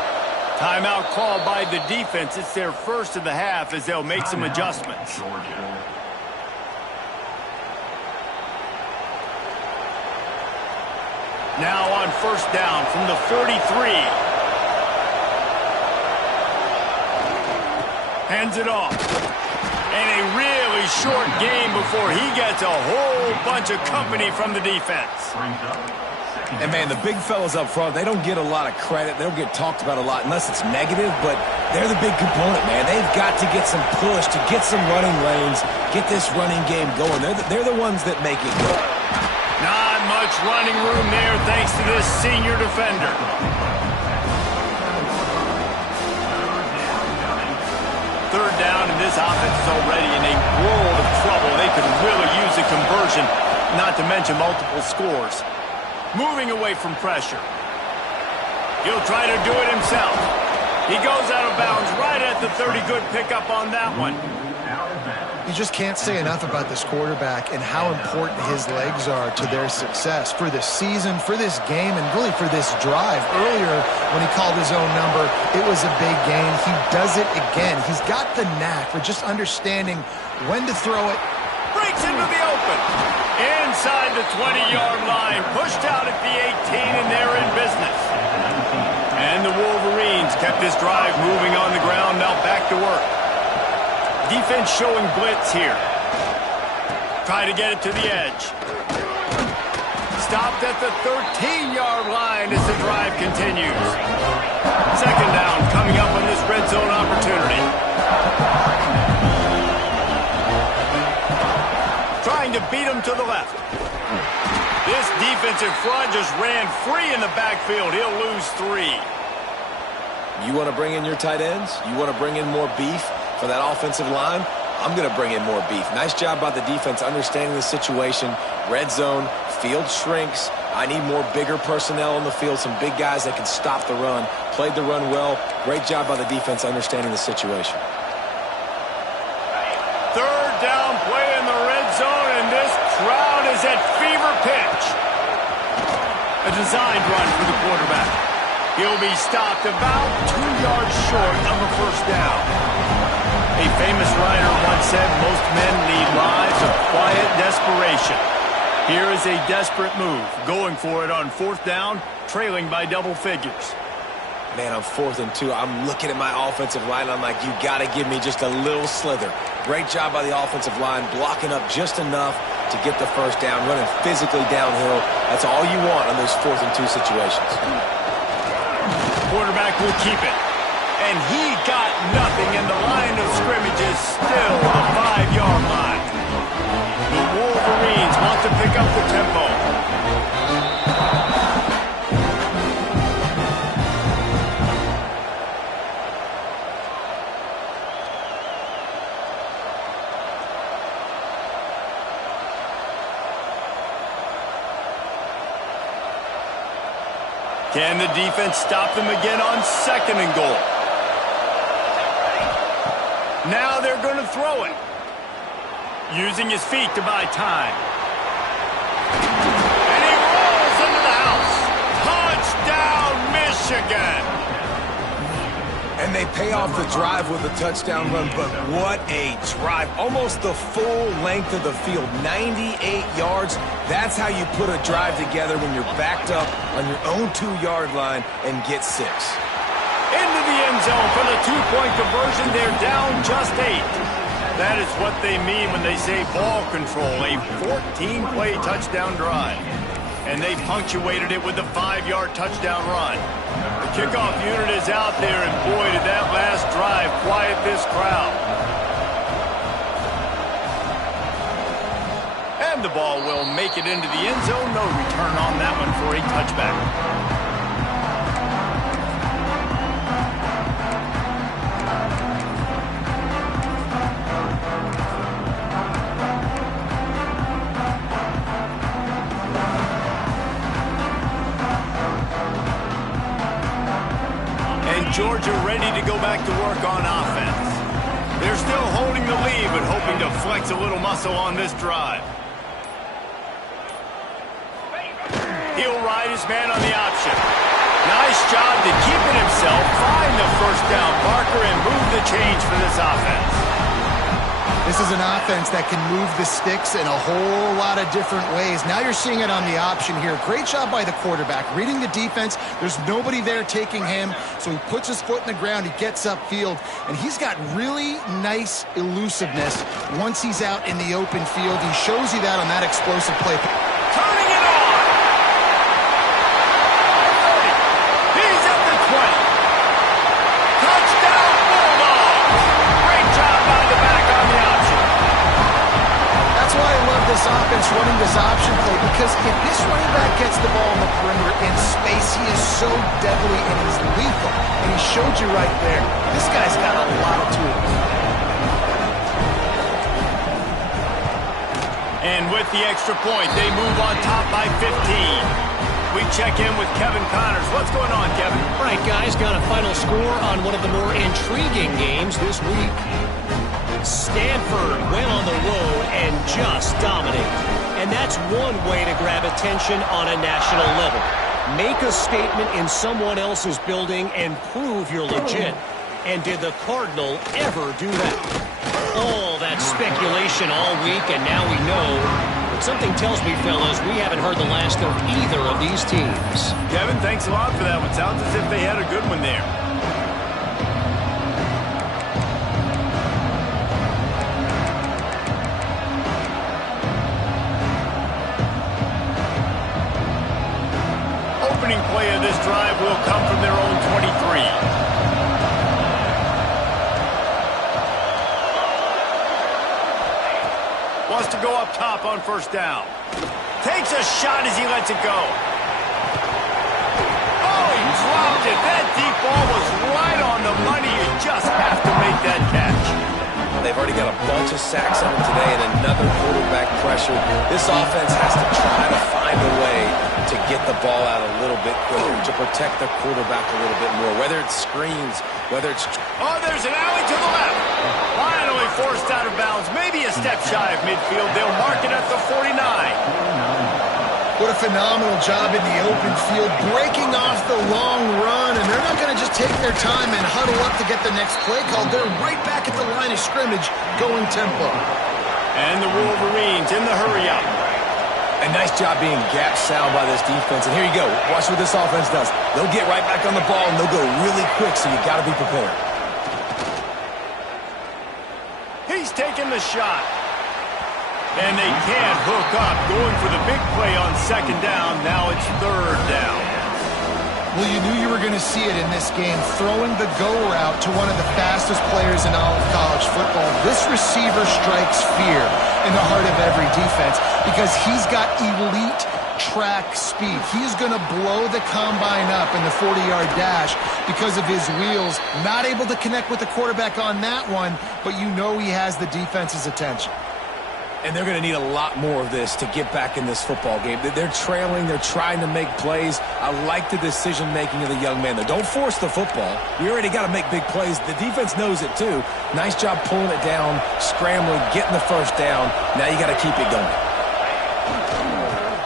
Timeout called by the defense. It's their first of the half as they'll make some adjustments. Now on 1st down from the 33. Hands it off. And a really short game before he gets a whole bunch of company from the defense. And, man, the big fellas up front, they don't get a lot of credit. They don't get talked about a lot unless it's negative, but they're the big component, man. They've got to get some push, to get some running lanes, get this running game going. They're the ones that make it go. Not much running room there thanks to this senior defender. Third down, and this offense is already in a world of trouble. They could really use a conversion, not to mention multiple scores. Moving away from pressure. He'll try to do it himself. He goes out of bounds right at the 30. Good pickup on that one. You just can't say enough about this quarterback and how important his legs are to their success for this season, for this game, and really for this drive. Earlier, when he called his own number, it was a big gain. He does it again. He's got the knack for just understanding when to throw it. Breaks into the open. Inside the 20-yard line. Pushed out at the 18, and they're in business. And the Wolverines kept this drive moving on the ground. Now back to work. Defense showing blitz here. Try to get it to the edge. Stopped at the 13-yard line as the drive continues. 2nd down coming up on this red zone opportunity. Trying to beat him to the left. This defensive front just ran free in the backfield. He'll lose 3. You want to bring in your tight ends? You want to bring in more beef for that offensive line? I'm going to bring in more beef. Nice job by the defense understanding the situation. Red zone, field shrinks. I need more bigger personnel on the field, some big guys that can stop the run. Played the run well. Great job by the defense understanding the situation. 3rd down play in the red zone, and this crowd is at fever pitch. A designed run for the quarterback. He'll be stopped about 2 yards short of a first down. A famous writer once said most men lead lives of quiet desperation. Here is a desperate move, going for it on fourth down, trailing by double figures. Man, I'm 4th and 2. I'm looking at my offensive line. I'm like, you got to give me just a little slither. Great job by the offensive line, blocking up just enough to get the first down, running physically downhill. That's all you want on those 4th and 2 situations. Quarterback will keep it. And he got nothing, and the line of scrimmage is still the 5-yard line. The Wolverines want to pick up the tempo. Can the defense stop them again on 2nd and goal? Now they're going to throw it. Using his feet to buy time. And he rolls into the house. Touchdown, Michigan. And they pay off the drive with a touchdown run, but what a drive. Almost the full length of the field, 98 yards. That's how you put a drive together when you're backed up on your own 2-yard line and get 6. Into the end zone for the 2-point conversion. They're down just 8. That is what they mean when they say ball control, a 14-play touchdown drive. And they punctuated it with the 5-yard touchdown run. The kickoff unit is out there, and boy, did that last drive quiet this crowd. And the ball will make it into the end zone. No return on that one for a touchback. Georgia ready to go back to work on offense. They're still holding the lead, but hoping to flex a little muscle on this drive. He'll ride his man on the option. Nice job to keep it himself, find the first down marker, and move the change for this offense. This is an offense that can move the sticks in a whole lot of different ways. Now you're seeing it on the option here. Great job by the quarterback. Reading the defense, there's nobody there taking him, so he puts his foot in the ground, he gets upfield, and he's got really nice elusiveness once he's out in the open field. He shows you that on that explosive play. Turning it on! He's at the 20. Touchdown, Bulldogs! Great job by the back on the option. That's why I love this offense running this option play, because if this running back gets the ball in the perimeter in space, he is so deadly and he's lethal. And he showed you right there. This guy's got a lot of tools. And with the extra point, they move on top by 15. We check in with Kevin Connors. What's going on, Kevin? All right, guys, got a final score on one of the more intriguing games this week. Stanford went on the road and just dominated. And that's one way to grab attention on a national level. Make a statement in someone else's building and prove you're legit. And did the Cardinal ever do that? All that speculation all week, and now we know. But something tells me, fellas, we haven't heard the last of either of these teams. Kevin, thanks a lot for that one. Sounds as if they had a good one there. Opening play of this drive will come from their own 23. Wants to go up top on first down. Takes a shot as he lets it go. Oh, he dropped it. That deep ball was right on the money. You just have to make that catch. They've already got a bunch of sacks on them today and another quarterback pressure. This offense has to try to find a way to get the ball out a little bit quicker, to protect the quarterback a little bit more, whether it's screens, whether it's... Oh, there's an alley to the left. Finally forced out of bounds, maybe a step shy of midfield. They'll mark it at the 49. What a phenomenal job in the open field, breaking off the long run, and they're not going to just take their time and huddle up to get the next play called. They're right back at the line of scrimmage, going tempo. And the Wolverines in the hurry-up. A nice job being gap sound by this defense. And here you go. Watch what this offense does. They'll get right back on the ball, and they'll go really quick, so you got to be prepared. He's taking the shot. And they can't hook up, going for the big play on second down. Now it's third down. Well, you knew you were going to see it in this game, throwing the go route to one of the fastest players in all of college football. This receiver strikes fear in the heart of every defense because he's got elite track speed. He's going to blow the combine up in the 40-yard dash because of his wheels. Not able to connect with the quarterback on that one, but you know he has the defense's attention. And they're going to need a lot more of this to get back in this football game. They're trailing. They're trying to make plays. I like the decision-making of the young man, though. Don't force the football. We already got to make big plays. The defense knows it, too. Nice job pulling it down, scrambling, getting the first down. Now you got to keep it going.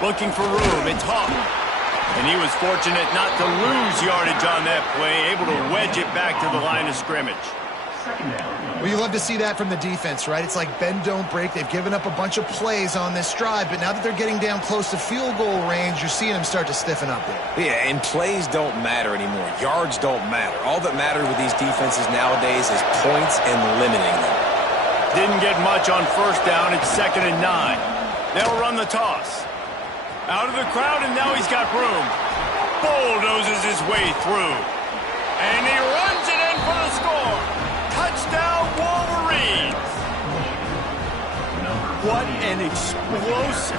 Looking for room. It's Hawk. And he was fortunate not to lose yardage on that play, able to wedge it back to the line of scrimmage. Well, you love to see that from the defense, right? It's like bend, don't break. They've given up a bunch of plays on this drive, but now that they're getting down close to field goal range, you're seeing them start to stiffen up there. Yeah, and plays don't matter anymore. Yards don't matter. All that matters with these defenses nowadays is points and limiting them. Didn't get much on first down. It's 2nd and 9. They'll run the toss. Out of the crowd, and now he's got room. Bulldozes his way through. And he runs it in for the score. Touchdown, Wolverines! What an explosive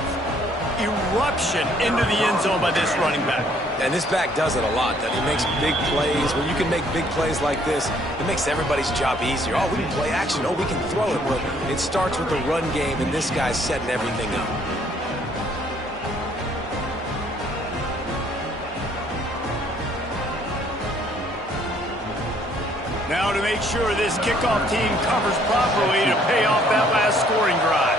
eruption into the end zone by this running back. And this back does it a lot. That he makes big plays. When you can make big plays like this, it makes everybody's job easier. Oh, we can play action. Oh, we can throw it. But it starts with the run game, and this guy's setting everything up. Now to make sure this kickoff team covers properly to pay off that last scoring drive.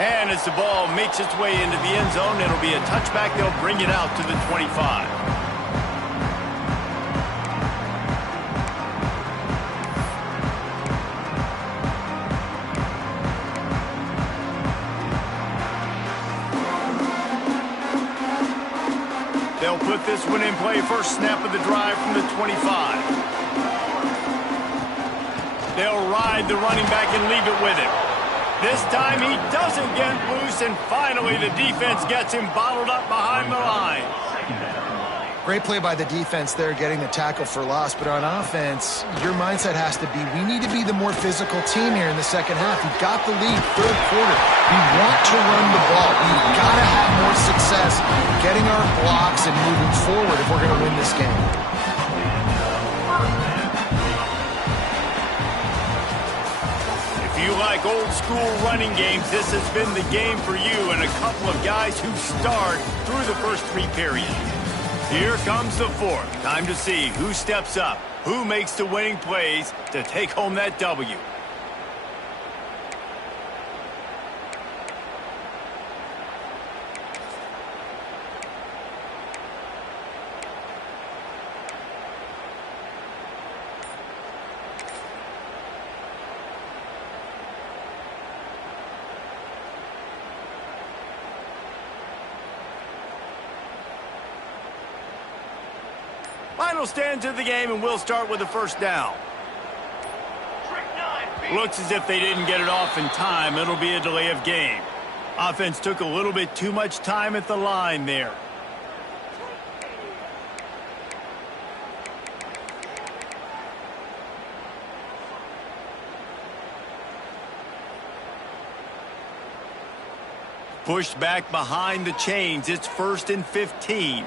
And as the ball makes its way into the end zone, it'll be a touchback. They'll bring it out to the 25. They'll put this one in play. First snap of the drive from the 25. They'll ride the running back and leave it with him. This time he doesn't get loose, and finally the defense gets him bottled up behind the line. Great play by the defense there, getting the tackle for loss. But on offense, your mindset has to be, we need to be the more physical team here in the second half. We've got the lead, third quarter. We want to run the ball. We've got to have more success getting our blocks and moving forward if we're going to win this game. If you like old school running games, this has been the game for you and a couple of guys who starred through the first 3 periods. Here comes the fourth. Time to see who steps up, who makes the winning plays to take home that W. Final stands of the game, and we'll start with the first down. Looks as if they didn't get it off in time. It'll be a delay of game. Offense took a little bit too much time at the line there. Pushed back behind the chains. It's 1st and 15.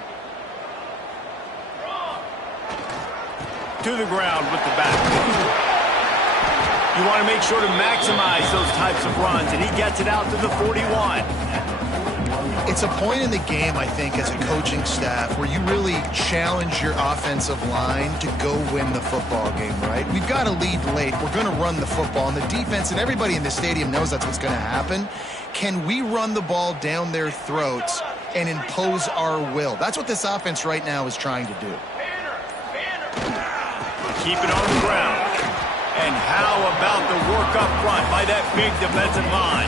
To the ground with the back. You want to make sure to maximize those types of runs, and he gets it out to the 41. It's a point in the game, I think, as a coaching staff where you really challenge your offensive line to go win the football game, right? We've got a lead late. We're going to run the football, and the defense and everybody in the stadium knows that's what's going to happen. Can we run the ball down their throats and impose our will? That's what this offense right now is trying to do. Keep it on the ground. And how about the work up front by that big defensive line?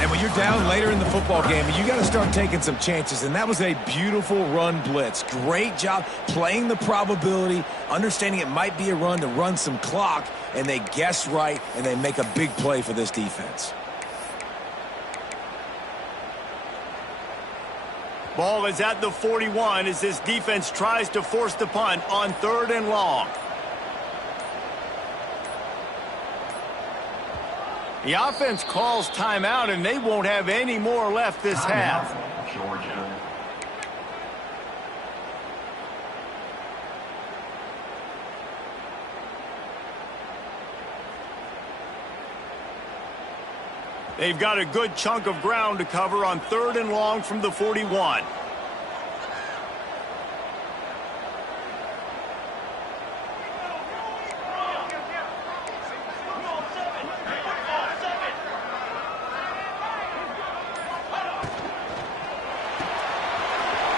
And when you're down later in the football game, you got to start taking some chances. And that was a beautiful run blitz. Great job playing the probability, understanding it might be a run to run some clock, and they guess right, and they make a big play for this defense. Ball is at the 41 as this defense tries to force the punt on 3rd and long. The offense calls timeout, and they won't have any more left this half. Georgia. They've got a good chunk of ground to cover on 3rd and long from the 41.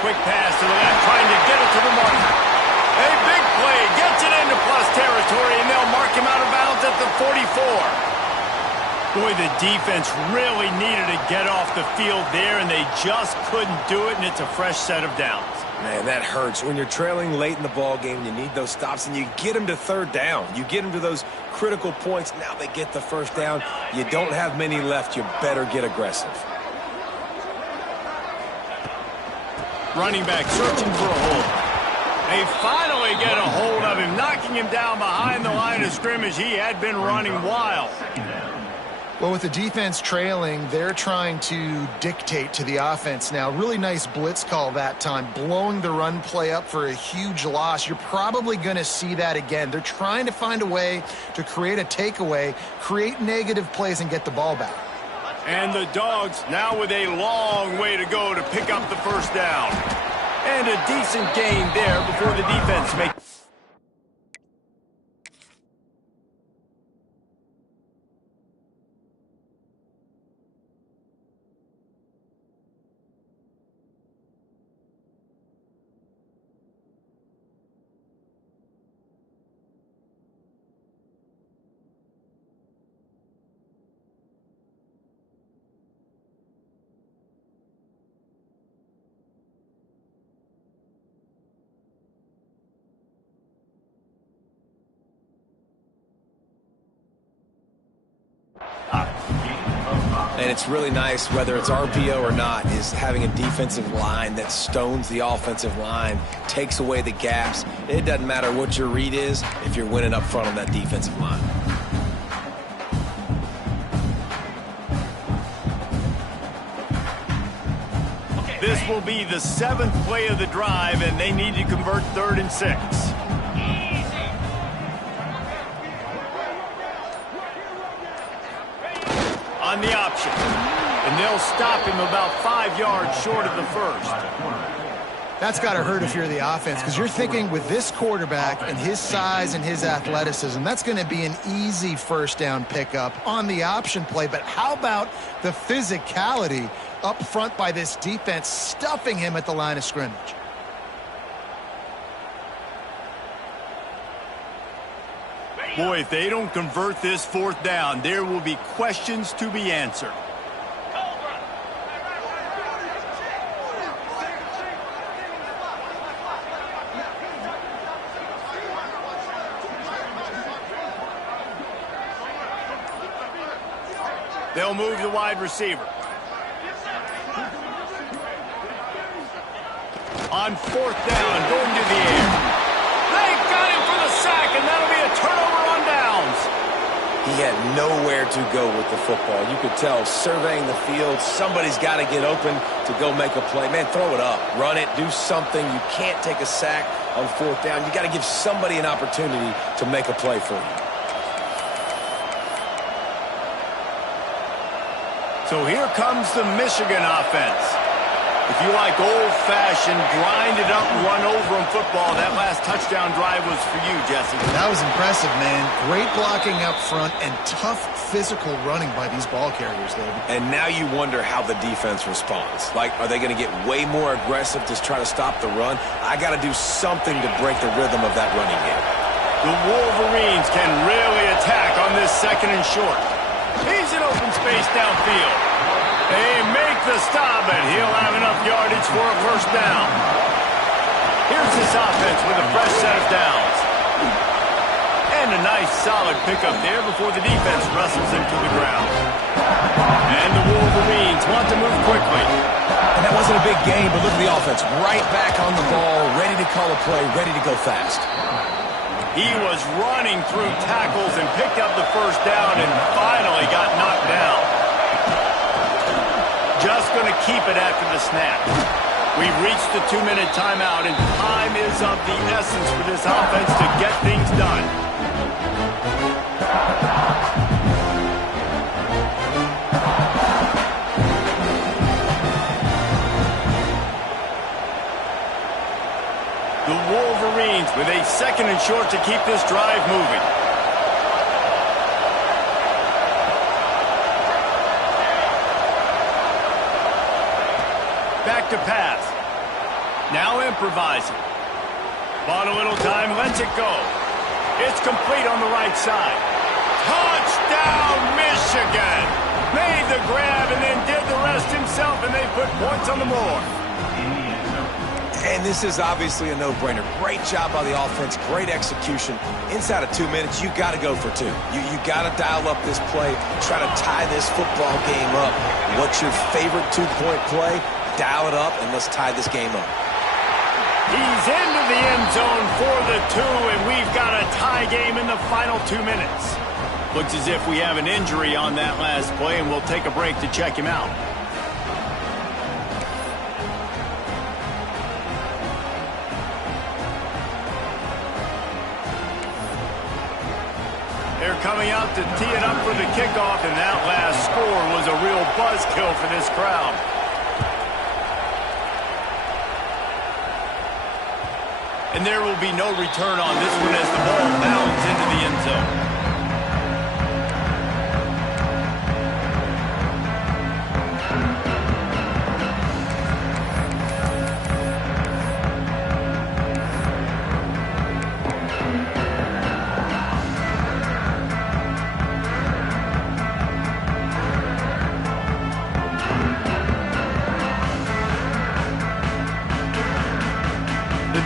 Quick pass to the left, trying to get it to the mark. A big play, gets it into plus territory, and they'll mark him out of bounds at the 44. Boy, the defense really needed to get off the field there, and they just couldn't do it, and it's a fresh set of downs. Man, that hurts. When you're trailing late in the ball game, you need those stops, and you get them to 3rd down. You get them to those critical points. Now they get the 1st down. You don't have many left. You better get aggressive. Running back searching for a hold. They finally get a hold of him, knocking him down behind the line of scrimmage. He had been running wild. Well, with the defense trailing, they're trying to dictate to the offense now. Really nice blitz call that time, blowing the run play up for a huge loss. You're probably going to see that again. They're trying to find a way to create a takeaway, create negative plays, and get the ball back. And the Dogs now with a long way to go to pick up the 1st down. And a decent gain there before the defense makes. And it's really nice, whether it's RPO or not, is having a defensive line that stones the offensive line, takes away the gaps. It doesn't matter what your read is if you're winning up front on that defensive line. This will be the 7th play of the drive, and they need to convert 3rd and 6. On the option, and they'll stop him about 5 yards short of the 1st. That's got to hurt if you're the offense, because you're thinking with this quarterback and his size and his athleticism, that's going to be an easy 1st down pickup on the option play. But how about the physicality up front by this defense, stuffing him at the line of scrimmage? Boy, if they don't convert this 4th down, there will be questions to be answered. They'll move the wide receiver. On 4th down, going to the air. They got him for the sack, and that'll be a turnover on downs. He had nowhere to go with the football. You could tell, surveying the field, somebody's got to get open to go make a play. Man, throw it up, run it, do something. You can't take a sack on 4th down. You got to give somebody an opportunity to make a play for you. So here comes the Michigan offense. If you like old-fashioned, grind-it-up, run-over-'em football, that last touchdown drive was for you, Jesse. That was impressive, man. Great blocking up front and tough physical running by these ball carriers, David. And now you wonder how the defense responds. Like, are they going to get way more aggressive to try to stop the run? I got to do something to break the rhythm of that running game. The Wolverines can really attack on this second and short. He's in open space downfield. They make the stop, and he'll have enough yardage for a first down. Here's this offense with a fresh set of downs. And a nice solid pickup there before the defense wrestles him to the ground. And the Wolverines want to move quickly. And that wasn't a big game, but look at the offense. Right back on the ball, ready to call a play, ready to go fast. He was running through tackles and picked up the first down and finally got knocked down. Just going to keep it after the snap. We've reached the 2-minute timeout, and time is of the essence for this offense to get things done. The Wolverines with a second and short to keep this drive moving. Back to pass. Now improvising. Bought a little time, lets it go. It's complete on the right side. Touchdown, Michigan! Made the grab and then did the rest himself, and they put points on the board. And this is obviously a no-brainer. Great job by the offense, great execution. Inside of 2 minutes, you got to go for two. You got to dial up this play, try to tie this football game up. What's your favorite two-point play? Dial it up, and let's tie this game up. He's into the end zone for the two, and we've got a tie game in the final 2 minutes. Looks as if we have an injury on that last play, and we'll take a break to check him out. They're coming out to tee it up for the kickoff, and that last score was a real buzzkill for this crowd. And there will be no return on this one as the ball bounds into the end zone.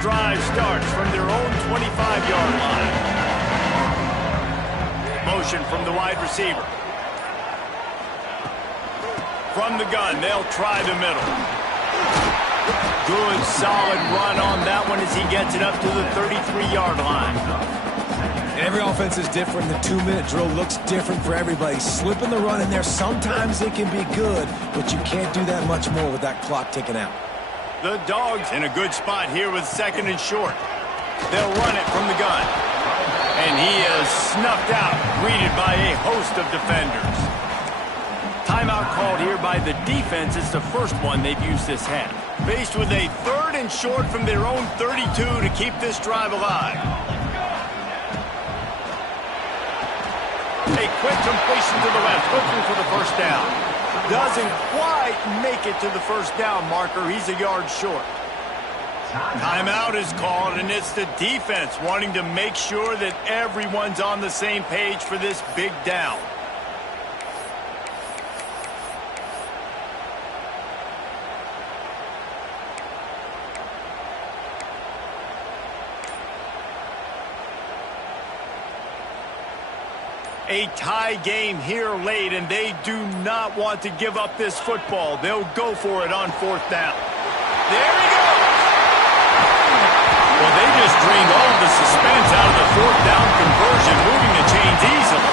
Drive starts from their own 25-yard line. Motion from the wide receiver. From the gun, they'll try the middle. Good, solid run on that one as he gets it up to the 33-yard line. Every offense is different. The 2-minute drill looks different for everybody. Slipping the run in there, sometimes it can be good, but you can't do that much more with that clock ticking out. The Dogs in a good spot here with second and short. They'll run it from the gun. And he is snuffed out, greeted by a host of defenders. Timeout called here by the defense. It's the first one they've used this half. Faced with a third and short from their own 32 to keep this drive alive. A quick completion to the left, looking for the first down. Doesn't quite make it to the first down marker. He's a yard short. Timeout is called, and it's the defense wanting to make sure that everyone's on the same page for this big down. A tie game here late, and they do not want to give up this football. They'll go for it on fourth down. There he goes! Well, they just drained all of the suspense out of the fourth down conversion, moving the chains easily.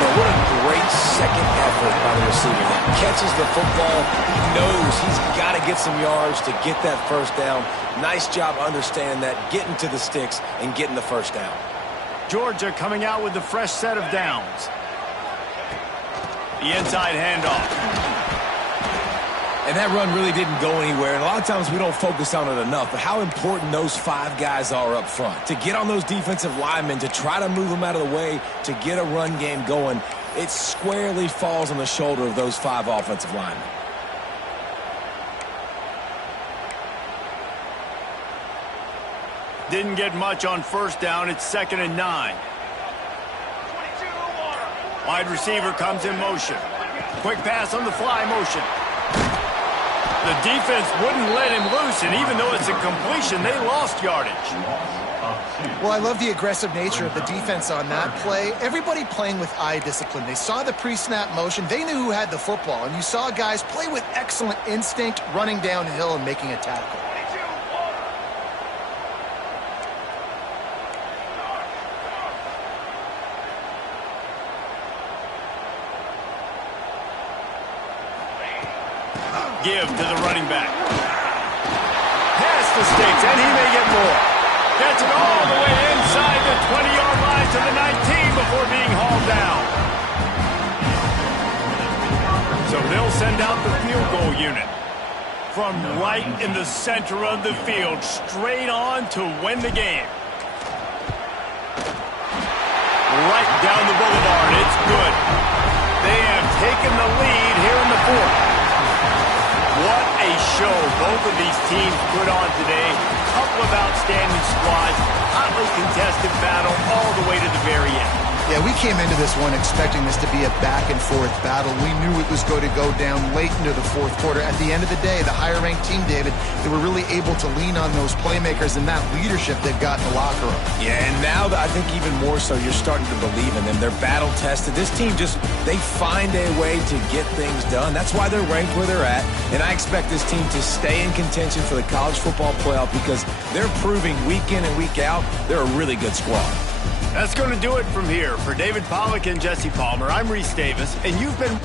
Man, what a great second effort by the receiver. That catches the football, knows he's got to get some yards to get that first down. Nice job understanding that, getting to the sticks and getting the first down. Georgia coming out with a fresh set of downs. The inside handoff. And that run really didn't go anywhere. And a lot of times we don't focus on it enough, but how important those 5 guys are up front. To get on those defensive linemen, to try to move them out of the way, to get a run game going, it squarely falls on the shoulder of those 5 offensive linemen. Didn't get much on first down. It's 2nd and 9. Wide receiver comes in motion. Quick pass on the fly motion. The defense wouldn't let him loose, and even though it's a completion, they lost yardage. Well, I love the aggressive nature of the defense on that play. Everybody playing with eye discipline. They saw the pre-snap motion. They knew who had the football, and you saw guys play with excellent instinct, running downhill and making a tackle. Give to the running back. Past the sticks, and he may get more. Gets it all the way inside the 20-yard line to the 19 before being hauled down. So they'll send out the field goal unit. From right in the center of the field, straight on to win the game. Right down the boulevard, it's good. They have taken the lead here in the 4th. What a show both of these teams put on today. Couple of outstanding squads, hotly contested battle all the way to the very end. Yeah, we came into this one expecting this to be a back-and-forth battle. We knew it was going to go down late into the 4th quarter. At the end of the day, the higher-ranked team, David, they were really able to lean on those playmakers and that leadership they've got in the locker room. Yeah, and now I think even more so, you're starting to believe in them. They're battle-tested. This team they find a way to get things done. That's why they're ranked where they're at. And I expect this team to stay in contention for the college football playoff because they're proving week in and week out they're a really good squad. That's going to do it from here. For David Pollack and Jesse Palmer, I'm Reese Davis, and you've been...